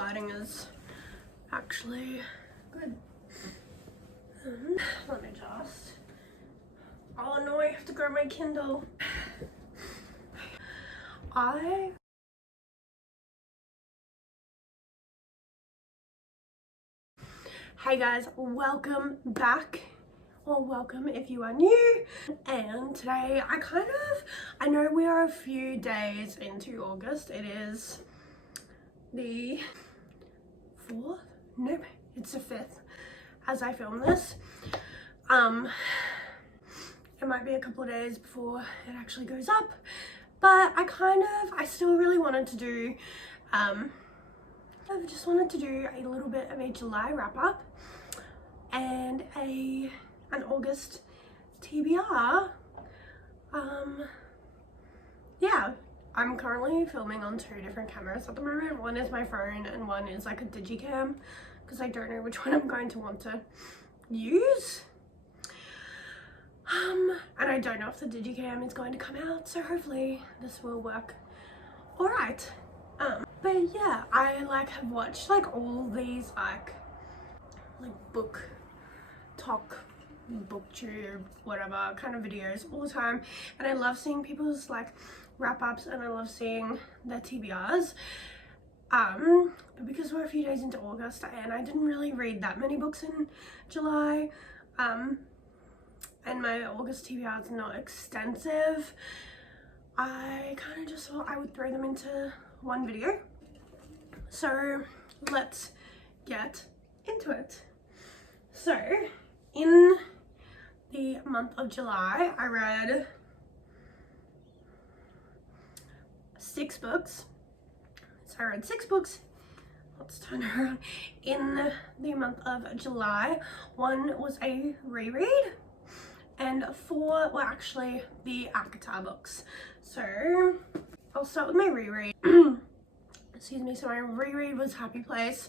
lighting is actually good. Let me just... Oh no, I have to grab my Kindle. Hey guys, welcome back, or welcome if you are new. And today I know we are a few days into August. It is the 4th? Nope, it's the 5th as I film this. It might be a couple of days before it actually goes up, but I still really wanted to do, I just wanted to do a little bit of a July wrap up and an August TBR. Yeah, I'm currently filming on 2 different cameras at the moment. One is my phone and one is like a digicam, because I don't know which one I'm going to want to use. And I don't know if the digicam is going to come out, so hopefully this will work alright. But yeah, I have watched all these like book talk, booktube, whatever kind of videos all the time, and I love seeing people's wrap ups, and I love seeing their TBRs. But because we're a few days into August and I didn't really read that many books in July, and my August TBR is not extensive, I kind of just thought I would throw them into one video. So let's get into it. So in the month of July, I read 6 books. So I read 6 books. Let's turn around. In the month of July, 1 was a reread, and 4 were actually the ACOTAR books. So I'll start with my reread. Excuse me. So my reread was Happy Place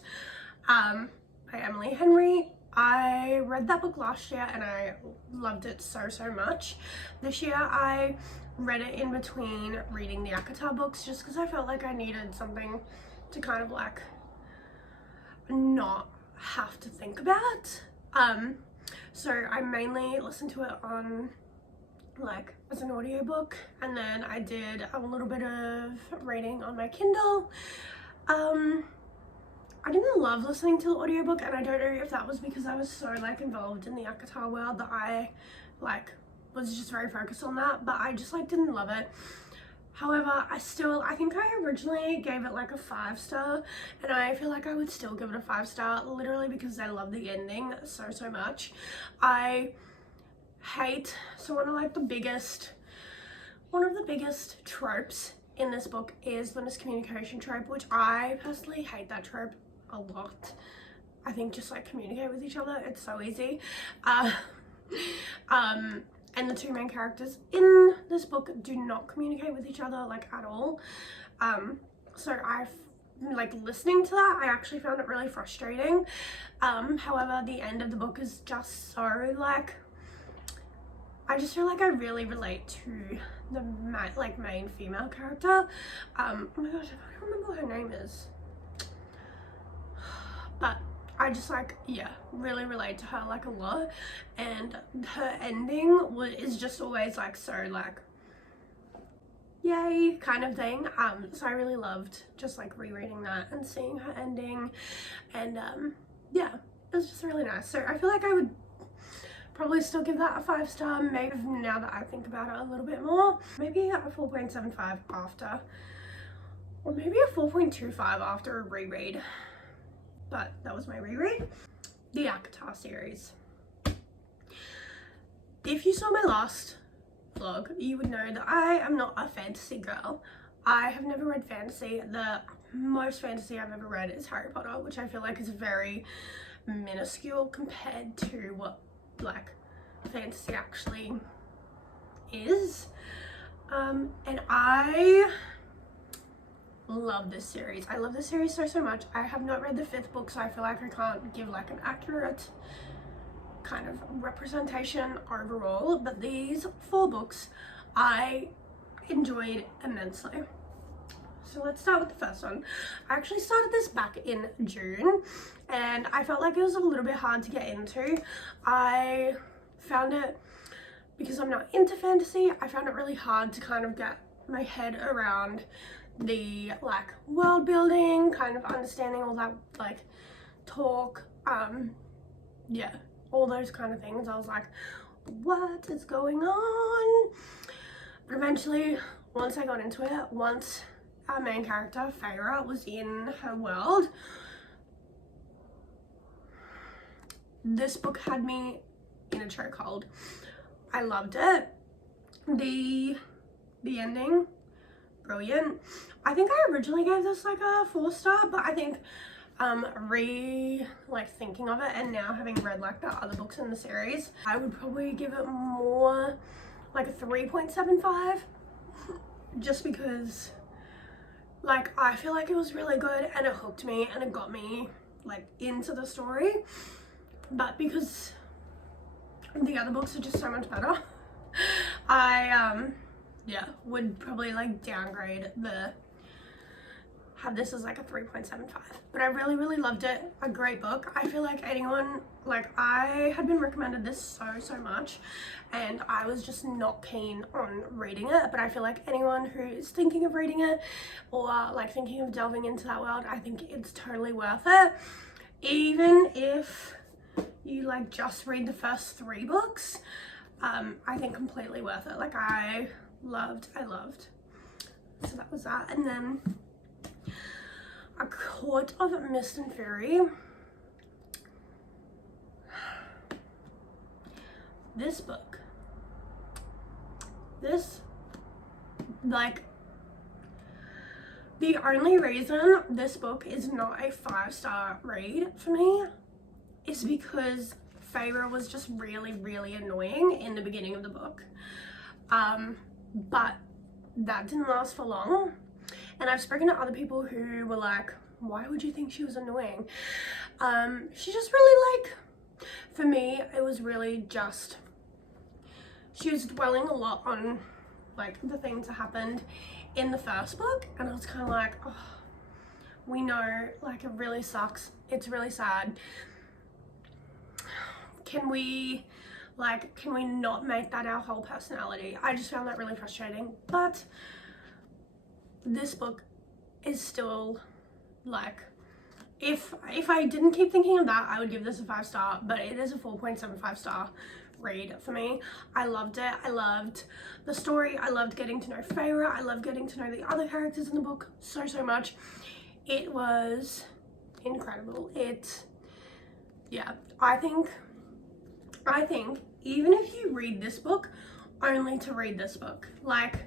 by Emily Henry. I read that book last year and I loved it so much. This year I read it in between reading the ACOTAR books, just because I felt like I needed something to kind of not have to think about. So I mainly listened to it on as an audiobook, and then I did a little bit of reading on my Kindle. I didn't love listening to the audiobook, and I don't know if that was because I was so involved in the ACOTAR world that I was just very focused on that, but I just didn't love it. However, I think I originally gave it a 5-star, and I feel like I would still give it a 5-star, literally because I love the ending so much. I hate, so one of the biggest tropes in this book is the miscommunication trope, which I personally hate that trope a lot. I think just communicate with each other, it's so easy. And the 2 main characters in this book do not communicate with each other at all. So listening to that, I actually found it really frustrating. However, the end of the book is just so I just feel I really relate to the main female character. Oh my gosh, I don't remember what her name is, but I just yeah, really relate to her a lot, and her ending is just always so yay kind of thing. So I really loved just rereading that and seeing her ending, and yeah, it was just really nice. So I feel I would probably still give that a 5-star, maybe now that I think about it a little bit more, maybe a 4.75 after, or maybe a 4.25 after a reread. But that was my reread. The ACOTAR series. If you saw my last vlog, you would know that I am not a fantasy girl. I have never read fantasy. The most fantasy I've ever read is Harry Potter, which I feel is very minuscule compared to what fantasy actually is. And I love this series. I love this series so much. I have not read the 5th book, so I feel I can't give an accurate kind of representation overall, but these 4 books I enjoyed immensely. So let's start with the first one. I actually started this back in June and I felt like it was a little bit hard to get into. I found it, because I'm not into fantasy, I found it really hard to kind of get my head around the like world building, kind of understanding all that like talk, yeah, all those kind of things. I was like, what is going on? But eventually, once I got into it, once our main character, Feyre, was in her world, this book had me in a chokehold. I loved it. The ending, brilliant. I think I originally gave this like a 4-star, but I think thinking of it and now having read like the other books in the series, I would probably give it more like a 3.75, just because like I feel like it was really good and it hooked me and it got me like into the story. But because the other books are just so much better, I yeah, would probably like downgrade have this as like a 3.75. But I really loved it. A great book. I feel like anyone, like I had been recommended this so much and I was just not keen on reading it, but I feel like anyone who is thinking of reading it or like thinking of delving into that world, I think it's totally worth it. Even if you like just read the first 3 books, I think completely worth it. Like I loved. So that was that. And then A Court of Mist and Fury. This book, like, the only reason this book is not a 5-star read for me is because Feyre was just really annoying in the beginning of the book. But that didn't last for long. And I've spoken to other people who were like, why would you think she was annoying? She just really like, for me, it was really just, she was dwelling a lot on like the things that happened in the first book. And I was kind of like, oh, we know, like it really sucks. It's really sad. Can we not make that our whole personality? I just found that really frustrating. But this book is still like, if I didn't keep thinking of that, I would give this a 5-star, but it is a 4.75 star read for me. I loved it. I loved the story. I loved getting to know Feyre. I loved getting to know the other characters in the book so much. It was incredible. Yeah, I think even if you read this book only to read this book, like,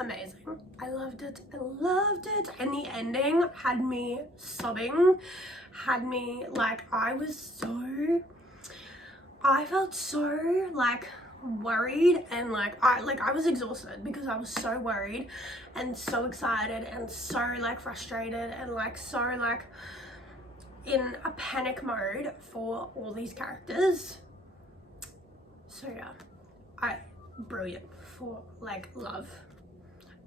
amazing. I loved it. And the ending had me sobbing, had me like, I felt so like worried and like I was exhausted because I was so worried and so excited and so like frustrated and like so like in a panic mode for all these characters. So yeah, brilliant. For like, love.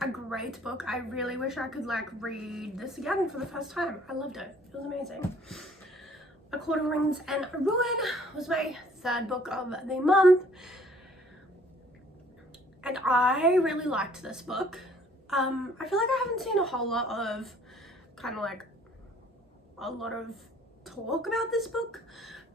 A great book. I really wish I could like read this again for the first time. I loved it. It was amazing. A Court of Rings and Ruin was my 3rd book of the month. And I really liked this book. I feel like I haven't seen a whole lot of kind of like a lot of talk about this book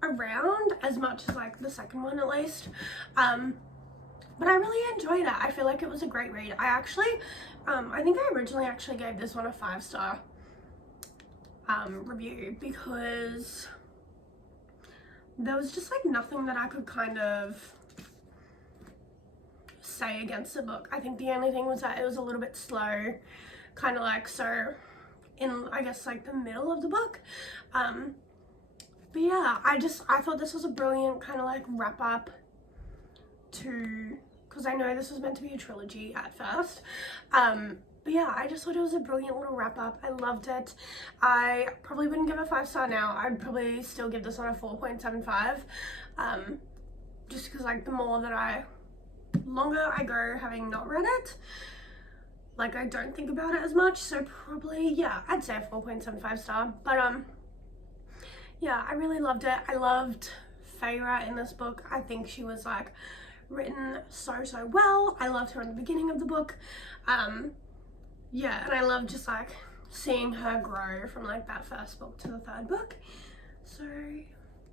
around as much as like the second one at least. But I really enjoyed it. I feel like it was a great read. I actually, I think I originally actually gave this one a 5-star review because there was just like nothing that I could kind of say against the book. I think the only thing was that it was a little bit slow, kind of like so in, I guess, like the middle of the book. But yeah, I thought this was a brilliant kind of like wrap up to, because I know this was meant to be a trilogy at first. But yeah, I just thought it was a brilliant little wrap up. I loved it. I probably wouldn't give it a 5-star now. I'd probably still give this one a 4.75. Just because like the more that I longer I go having not read it, like I don't think about it as much, so probably, yeah, I'd say a 4.75 star. But yeah, I really loved it. I loved Feyre in this book. I think she was like written so well. I loved her in the beginning of the book. Yeah, and I love just like seeing her grow from like that first book to the third book. So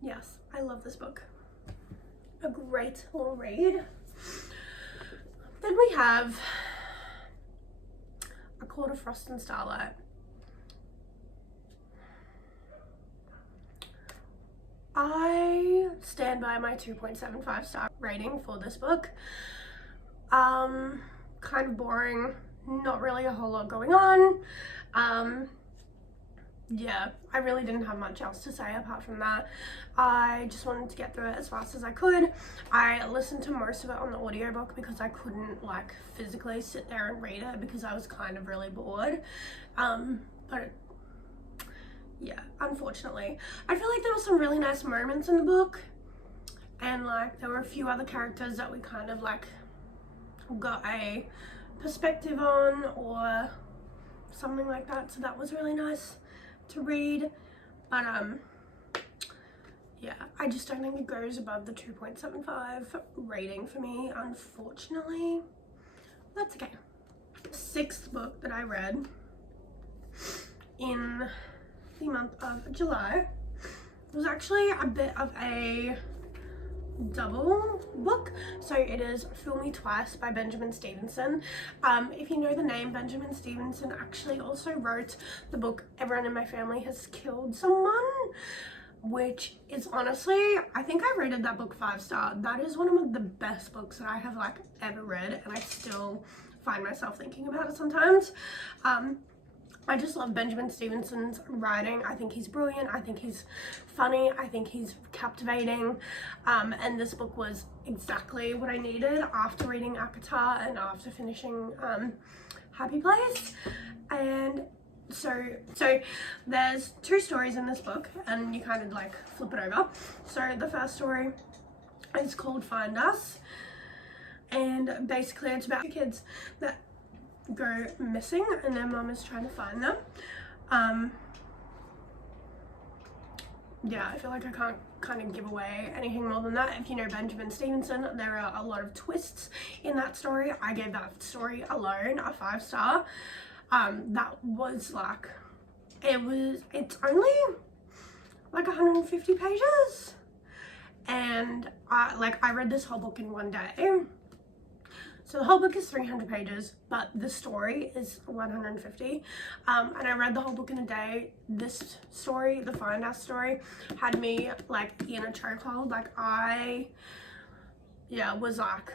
yes, I love this book. A great little read. Then we have A Court of Frost and Starlight. I stand by my 2.75 star rating for this book. Kind of boring, not really a whole lot going on. Yeah, I really didn't have much else to say apart from that. I just wanted to get through it as fast as I could. I listened to most of it on the audiobook because I couldn't like physically sit there and read it because I was kind of really bored. But yeah, unfortunately. I feel like there were some really nice moments in the book, and like there were a few other characters that we kind of like got a perspective on or something like that, so that was really nice to read. But yeah, I just don't think it goes above the 2.75 rating for me, unfortunately. That's okay. Sixth book that I read in the month of July was actually a bit of a double book. So it is Fool Me Twice by Benjamin Stevenson. If you know the name, Benjamin Stevenson actually also wrote the book Everyone in My Family Has Killed Someone, which is honestly, I think I rated that book 5 star. That is one of the best books that I have like ever read, and I still find myself thinking about it sometimes. I just love Benjamin Stevenson's writing. I think he's brilliant. I think he's funny. I think he's captivating. And this book was exactly what I needed after reading ACOTAR and after finishing Happy Place. And so there's 2 stories in this book, and you kind of like flip it over. So the first story is called Find Us. And basically it's about 2 kids that go missing and their mum is trying to find them. Yeah, I feel like I can't kind of give away anything more than that. If you know Benjamin Stevenson, there are a lot of twists in that story. I gave that story alone a 5 star. That was like, it's only like 150 pages, and I read this whole book in one day. So the whole book is 300 pages, but the story is 150. And I read the whole book in a day. This story, the Find Us story, had me like in a chokehold. Like I, yeah, was like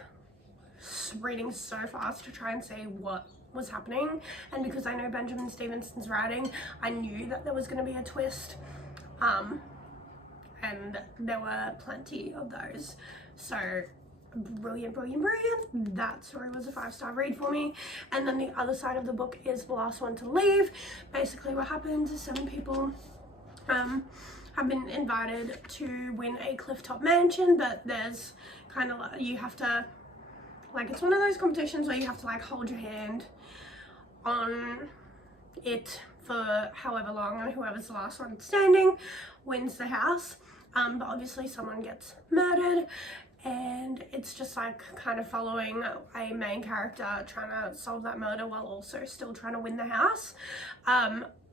reading so fast to try and see what was happening. And because I know Benjamin Stevenson's writing, I knew that there was going to be a twist. And there were plenty of those. So brilliant. That story was a 5 star read for me. And then the other side of the book is The Last One to Leave. Basically what happens is 7 people have been invited to win a clifftop mansion, but there's kind of like, you have to, like, it's one of those competitions where you have to like hold your hand on it for however long, and whoever's the last one standing wins the house. But obviously someone gets murdered, and it's just like kind of following a main character trying to solve that murder while also still trying to win the house.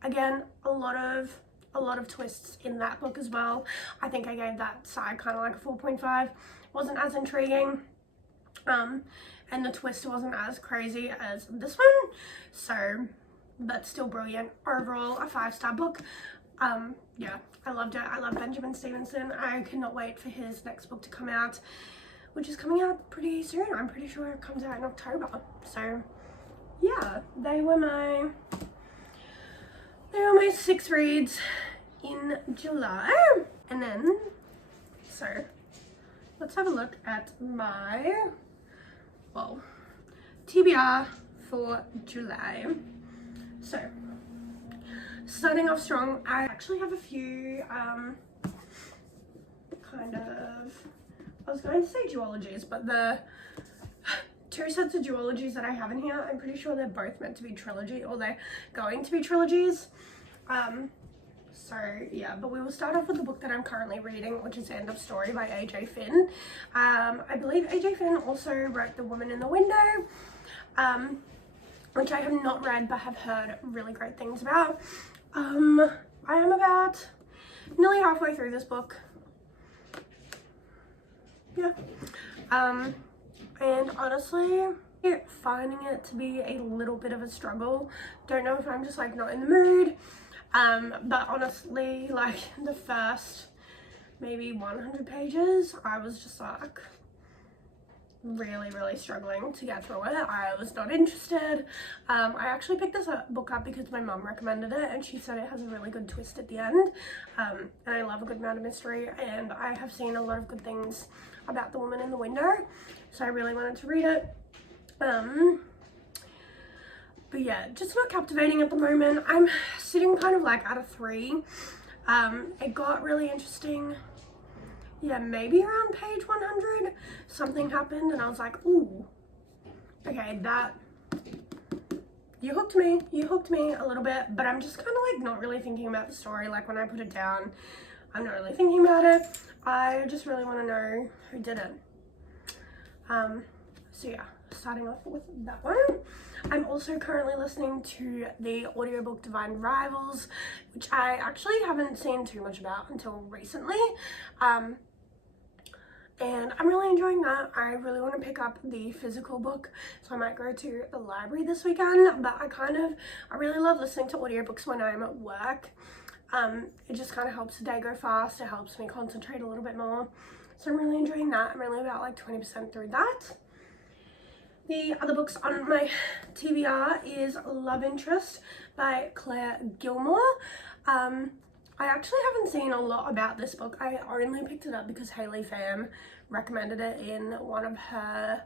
Again, a lot of twists in that book as well. I think I gave that side kind of like a 4.5. Wasn't as intriguing, and the twist wasn't as crazy as this one, so but still brilliant. Overall, a 5 star book. Yeah, I loved it. I love Benjamin Stevenson. I cannot wait for his next book to come out, which is coming out pretty soon. I'm pretty sure it comes out in October. So yeah, they were my 6 reads in July. And then, so let's have a look at my, well, TBR for July. So starting off strong, I actually have a few kind of, I was going to say duologies, but the two sets of duologies that I have in here. I'm pretty sure they're both meant to be trilogy, or they're going to be trilogies. So yeah, but we will start off with the book that I'm currently reading, which is End of Story by AJ Finn. I believe AJ Finn also wrote The Woman in the Window, which I have not read but have heard really great things about. I am about nearly halfway through this book. Yeah. And honestly, finding it to be a little bit of a struggle. Don't know if I'm just like not in the mood. But honestly, like the first maybe 100 pages, I was just like really struggling to get through it. I was not interested. I actually picked this book up because my mum recommended it, and she said it has a really good twist at the end. And I love a good amount of mystery, and I have seen a lot of good things about The Woman in the Window, so I really wanted to read it. But yeah, just not captivating at the moment. I'm sitting kind of like at a 3. It got really interesting. Yeah, maybe around page 100, something happened and I was like, ooh, okay, that, you hooked me a little bit, but I'm just kind of like not really thinking about the story. Like when I put it down, I'm not really thinking about it. I just really want to know who did it. So yeah, starting off with that one. I'm also currently listening to the audiobook Divine Rivals, which I actually haven't seen too much about until recently. And I'm really enjoying that. I really want to pick up the physical book, so I might go to the library this weekend, but I really love listening to audiobooks when I'm at work. It just kind of helps the day go fast. It helps me concentrate a little bit more. So I'm really enjoying that. I'm only about like 20% through that. The other books on my TBR is Love Interest by Claire Gilmore. I actually haven't seen a lot about this book. I only picked it up because Hayley Pham recommended it in one of her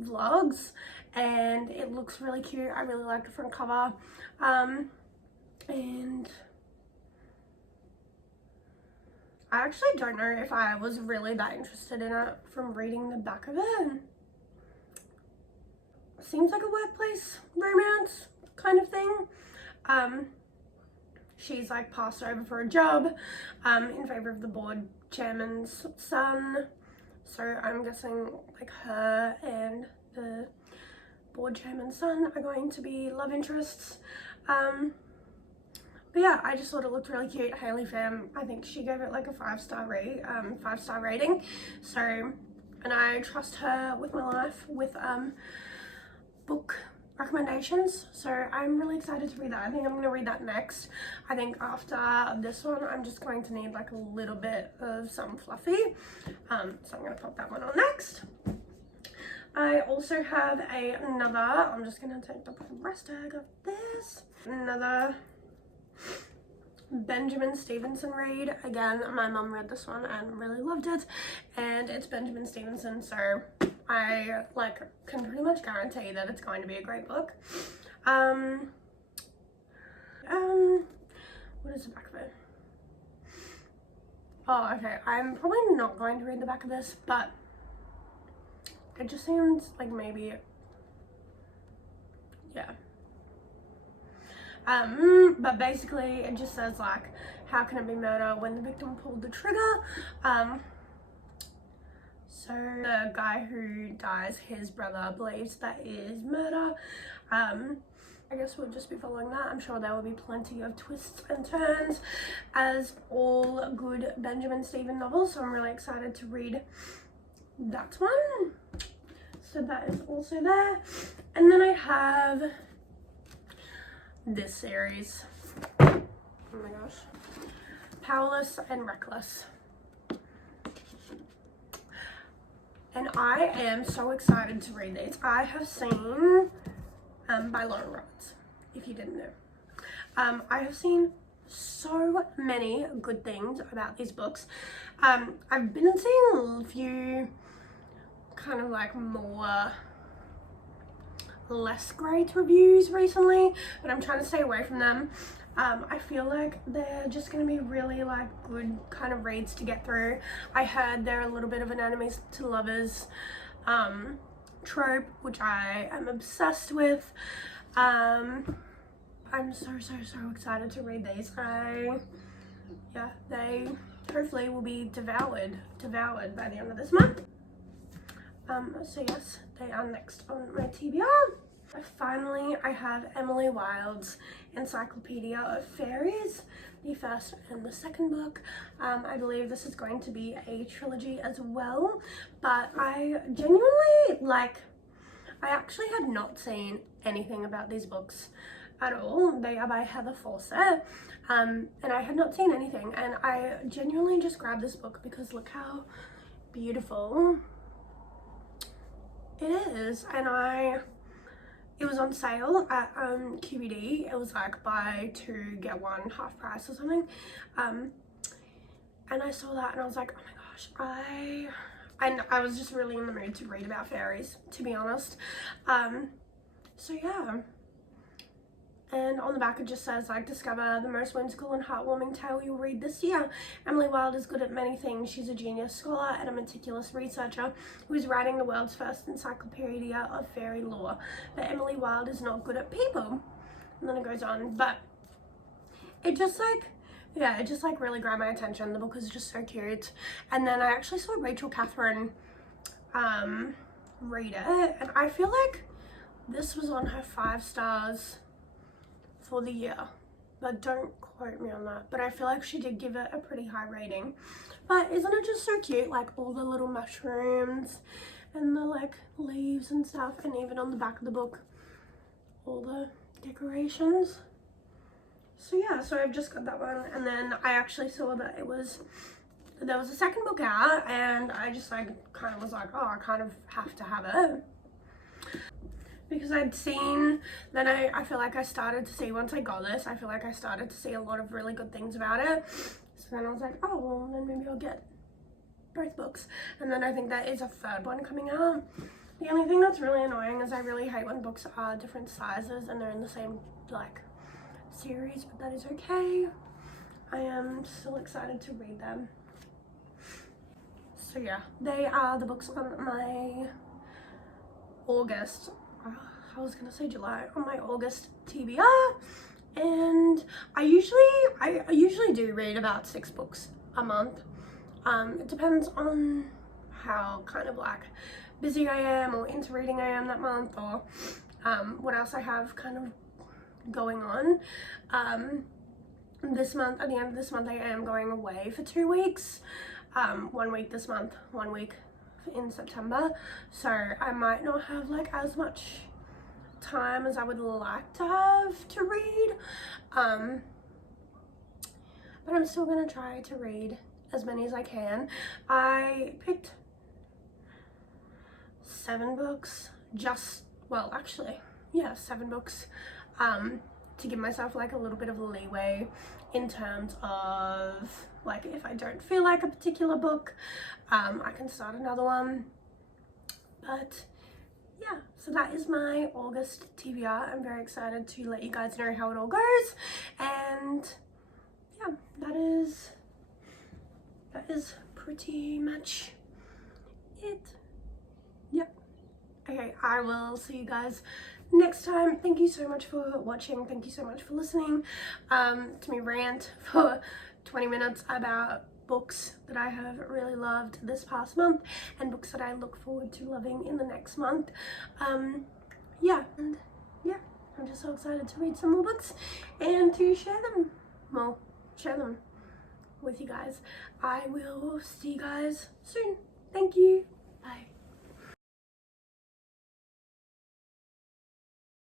vlogs, and it looks really cute. I really like the front cover. And I actually don't know if I was really that interested in it from reading the back of it. Seems like a workplace romance kind of thing. She's like passed over for a job in favor of the board chairman's son. So I'm guessing like her and the board chairman's son are going to be love interests. But yeah, I just thought it looked really cute. Hayley Pham, I think she gave it like a 5-star rating. So, and I trust her with my life with book recommendations, so I'm really excited to read that. I think I'm going to read that next. I think after this one I'm just going to need like a little bit of some fluffy, so I'm going to pop that one on next. I also have another, I'm just going to take the price tag of this, another Benjamin Stevenson read. Again, my mum read this one and really loved it, and it's Benjamin Stevenson, so I like can pretty much guarantee that it's going to be a great book. What is the back of it? Oh, okay, I'm probably not going to read the back of this, but it just seems like maybe, yeah. But basically it just says like, how can it be murder when the victim pulled the trigger? So the guy who dies, his brother believes that is murder. I guess we'll just be following that. I'm sure there will be plenty of twists and turns, as all good Benjamin Stevenson novels, so I'm really excited to read that one. So that is also there. And then I have this series. Oh my gosh. Powerless and Reckless. And I am so excited to read these. I have seen, by Lauren Roberts, if you didn't know. I have seen so many good things about these books. I've been seeing a few kind of like more less great reviews recently, but I'm trying to stay away from them. I feel like they're just going to be really like good kind of reads to get through. I heard they're a little bit of an enemies to lovers trope, which I am obsessed with. I'm so excited to read these. Yeah, they hopefully will be devoured by the end of this month. So yes, they are next on my TBR. Finally, I have Emily Wilde's Encyclopedia of Fairies, the first and the second book. I believe this is going to be a trilogy as well, but I genuinely, I actually had not seen anything about these books at all. They are by Heather Fawcett, and I had not seen anything, and I genuinely just grabbed this book because look how beautiful it is. And it was on sale at QBD. It was like buy two get one half price or something, and I saw that and I was like, oh my gosh, I was just really in the mood to read about fairies, to be honest. So yeah, and on the back it just says like, discover the most whimsical and heartwarming tale you'll read this year. Emily Wilde is good at many things. She's a genius scholar and a meticulous researcher who is writing the world's first encyclopedia of fairy lore. But Emily Wilde is not good at people. And then it goes on, but it just really grabbed my attention. The book is just so cute. And then I actually saw Rachel Catherine read it, and I feel like this was on her 5 stars for the year, but don't quote me on that, but I feel like she did give it a pretty high rating. But isn't it just so cute, like all the little mushrooms and the like leaves and stuff, and even on the back of the book all the decorations. So yeah, so I've just got that one, and then I actually saw that there was a second book out, and I just kind of was like, oh, I kind of have to have it. Because I'd seen, then I feel like I started to see, once I got this, I feel like I started to see a lot of really good things about it. So then I was like, oh, well, then maybe I'll get both books. And then I think there is a third one coming out. The only thing that's really annoying is I really hate when books are different sizes and they're in the same, series, but that is okay. I am still excited to read them. So yeah, they are the books on my August, I was gonna say July, on my August TBR, and I usually do read about 6 books a month. It depends on how kind of busy I am or into reading I am that month, or what else I have kind of going on. This month, at the end of this month, I am going away for 2 weeks. 1 week this month, 1 week in September, so I might not have as much time as I would like to have to read, but I'm still gonna try to read as many as I can. I picked 7 books, 7 books, to give myself a little bit of leeway in terms of if I don't feel like a particular book, I can start another one. But yeah, so that is my August TBR. I'm very excited to let you guys know how it all goes, and yeah, that is pretty much it. Yep. Okay, I will see you guys next time. Thank you so much for watching. Thank you so much for listening to me rant for 20 minutes about books that I have really loved this past month and books that I look forward to loving in the next month. I'm just so excited to read some more books and to share them with you guys. I will see you guys soon. Thank you.